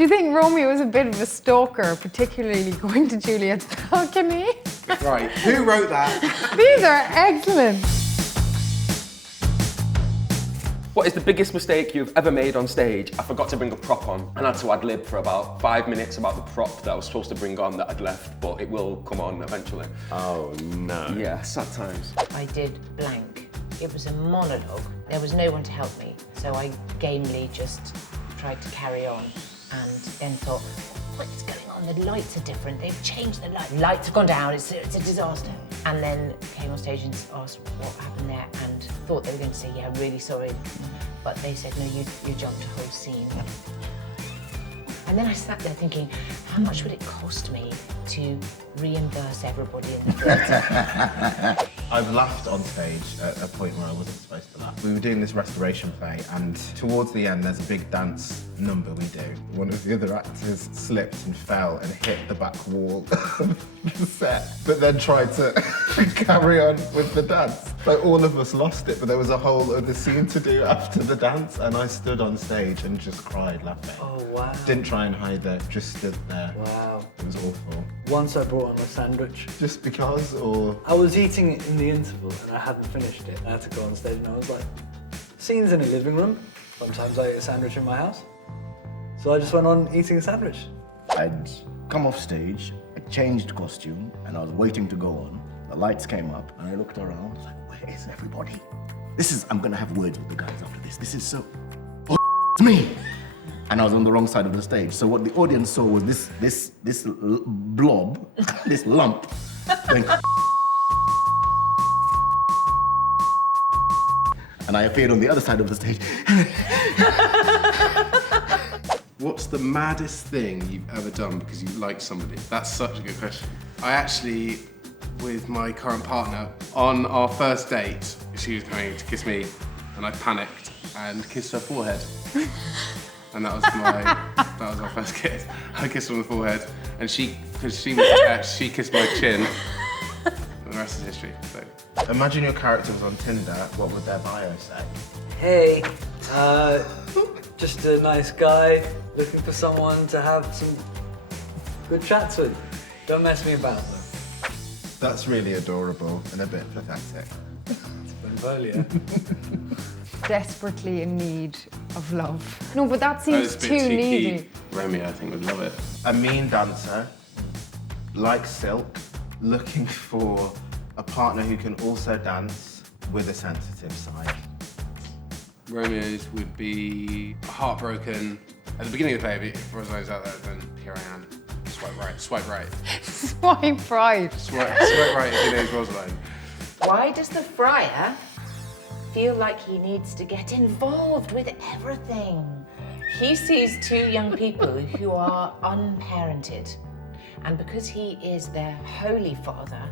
Do you think Romeo was a bit of a stalker, particularly going to Juliet's balcony? Right, who wrote that? These are excellent. What is the biggest mistake you've ever made on stage? I forgot to bring a prop on and had to ad-lib for about 5 minutes about the prop that I was supposed to bring on that I'd left, but it will come on eventually. Oh no. Yeah, sad times. I did blank. It was a monologue. There was no one to help me, so I gamely just tried to carry on and then thought, what's going on? The lights are different. They've changed the lights. Lights have gone down. It's a disaster. And then came on stage and asked what happened there and thought they were going to say, yeah, really sorry. But they said, no, you jumped a whole scene. And then I sat there thinking, how much would it cost me to reimburse everybody in the theatre? I've laughed on stage at a point where I wasn't supposed to laugh. We were doing this restoration play, and towards the end there's a big dance number we do. One of the other actors slipped and fell and hit the back wall of the set, but then tried to carry on with the dance. So all of us lost it, but there was a whole other scene to do after the dance, and I stood on stage and just cried laughing. Oh, wow. Didn't try and hide it, just stood there. Wow. It was awful. Once I brought on a sandwich. Just because, or? I was eating it in the interval and I hadn't finished it. I had to go on stage and I was like, scenes in a living room. Sometimes I eat a sandwich in my house. So I just went on eating a sandwich. I'd come off stage, I changed costume, and I was waiting to go on. The lights came up, and I looked around, I was like, where is everybody? I'm gonna have words with the guys after this. This is so, oh, it's me! And I was on the wrong side of the stage. So what the audience saw was this blob, this lump, going, and I appeared on the other side of the stage. What's the maddest thing you've ever done because you like somebody? That's such a good question. I actually, with my current partner, on our first date, she was coming to kiss me, and I panicked and kissed her forehead. And that was our first kiss. I kissed her on the forehead, and she kissed my chin. And the rest is history. So. Imagine your character was on Tinder. What would their bio say? Hey, just a nice guy looking for someone to have some good chats with. Don't mess me about though. That's really adorable and a bit pathetic. It's Benvolio. Desperately in need of love. No, but that seems too needy. Romeo, I think, would love it. A mean dancer, like Silk, looking for a partner who can also dance with a sensitive side. Romeo's would be heartbroken at the beginning of the play. If Rosalind's out there, then here I am. Swipe right, swipe right. Swipe right. Swipe right if your name's Rosalind. Why does the friar feel like he needs to get involved with everything? He sees two young people who are unparented, and because he is their holy father,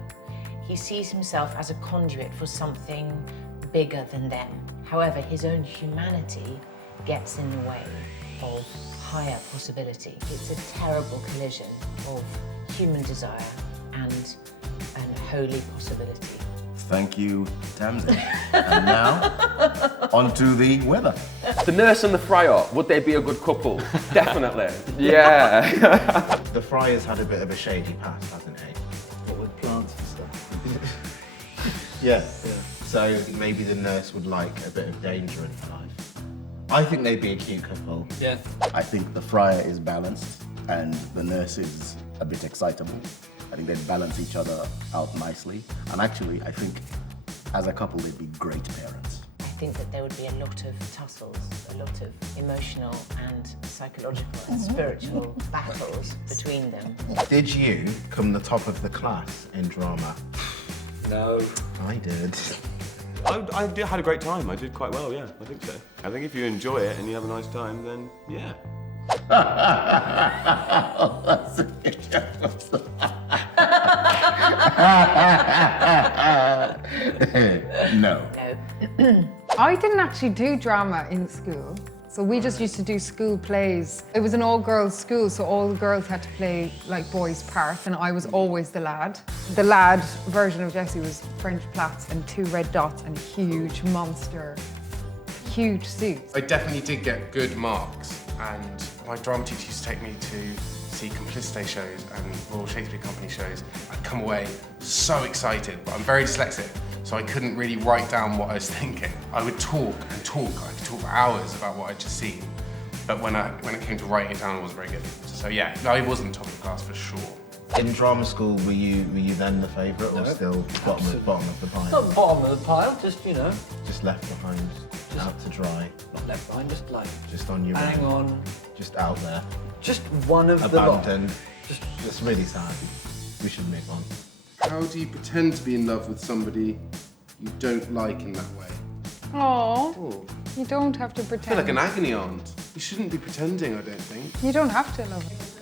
he sees himself as a conduit for something bigger than them. However, his own humanity gets in the way of higher possibility. It's a terrible collision of human desire and holy possibility. Thank you, Tamsin. And now, on to the weather. The Nurse and the Friar, would they be a good couple? Definitely. Yeah. The Friar's had a bit of a shady past, hasn't he? What with plants and stuff. Yeah. So maybe the nurse would like a bit of danger in her life. I think they'd be a cute couple. Yeah. I think the Friar is balanced, and the nurse is a bit excitable. I think they'd balance each other out nicely. And actually, I think as a couple, they'd be great parents. I think that there would be a lot of tussles, a lot of emotional and psychological and spiritual battles between them. Did you come the top of the class in drama? No. I did. I had a great time. I did quite well, yeah, I think so. I think if you enjoy it and you have a nice time, then yeah. No. I didn't actually do drama in school. So we just used to do school plays. It was an all-girls school, so all the girls had to play like boys' parts, and I was always the lad. The lad version of Jessie was French plaits and 2 red dots and huge monster, huge suits. I definitely did get good marks and my drama teacher used to take me to see Complicité shows and Royal Shakespeare Company shows. I'd come away so excited, but I'm very dyslexic, so I couldn't really write down what I was thinking. I would talk and talk. I could talk for hours about what I'd just seen, but when it came to writing it down, I wasn't very good. So yeah, I wasn't top of the class for sure. In drama school, were you then the favourite, or No, still bottom of the pile? Not bottom of the pile, just, you know, Just left behind, out to dry, not left behind, just like, just on your hang own, on. just out there, Just one of the lot. abandoned. Just really sad. We should move on. How do you pretend to be in love with somebody you don't like in that way? Oh, Oh, you don't have to I feel pretend. like an agony aunt. You shouldn't be pretending, I don't think. You don't have to love it.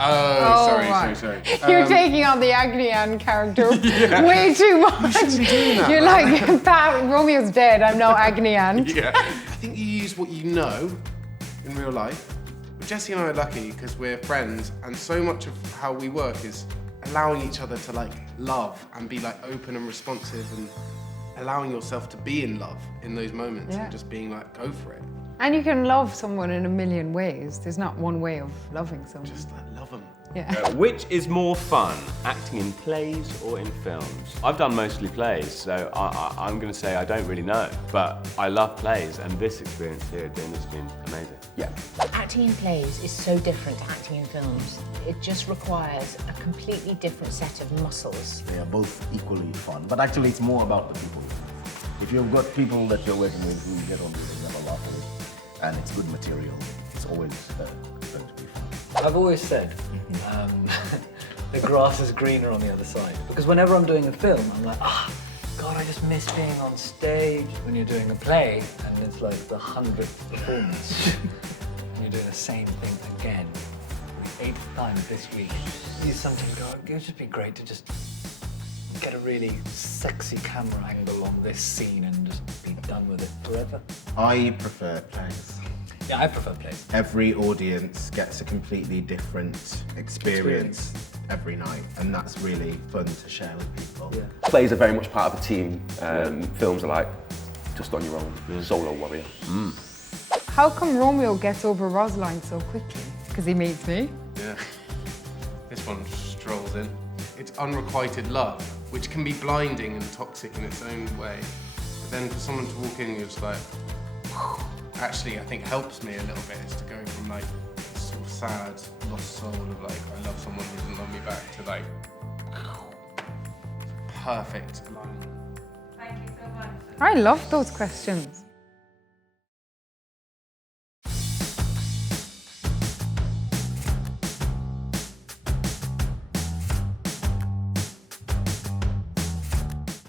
Oh, sorry. You're taking on the Agony Ann character way too much. shouldn't be doing that, You're like, Pat, Romeo's dead, I'm no Agony Ann. Yeah. I think you use what you know in real life. But Jessie and I are lucky because we're friends, and so much of how we work is allowing each other to like love and be like open and responsive and allowing yourself to be in love in those moments Yeah. and just being like, go for it. And you can love someone in a million ways. There's not one way of loving someone. Just like love them. Yeah. Which is more fun, acting in plays or in films? I've done mostly plays, so I'm going to say I don't really know, but I love plays, and this experience here doing this has been amazing. Yeah. Acting in plays is so different to acting in films. It just requires a completely different set of muscles. They are both equally fun, but actually it's more about the people. If you've got people that you're working with who you get on with and have a laugh with, and it's good material, it's always going to be fun. I've always said, the grass is greener on the other side. Because whenever I'm doing a film, I'm like, God, I just miss being on stage. When you're doing a play, and it's like the 100th performance, and you're doing the same thing again, for the 8th time this week, you sometimes go, it would just be great to just get a really sexy camera angle on this scene and just be done with it forever. I prefer plays. Yeah, I prefer plays. Every audience gets a completely different experience every night, and that's really fun to share with people. Yeah. Plays are very much part of a team. Films are like just on your own, solo warrior. How come Romeo gets over Rosaline so quickly? Because he meets me. Yeah. This one strolls in. It's unrequited love, which can be blinding and toxic in its own way. But then for someone to walk in, you're just like, actually, I think helps me a little bit is to go from like this sort of sad, lost soul of like, I love someone who doesn't love me back to like, perfect line. I love those questions.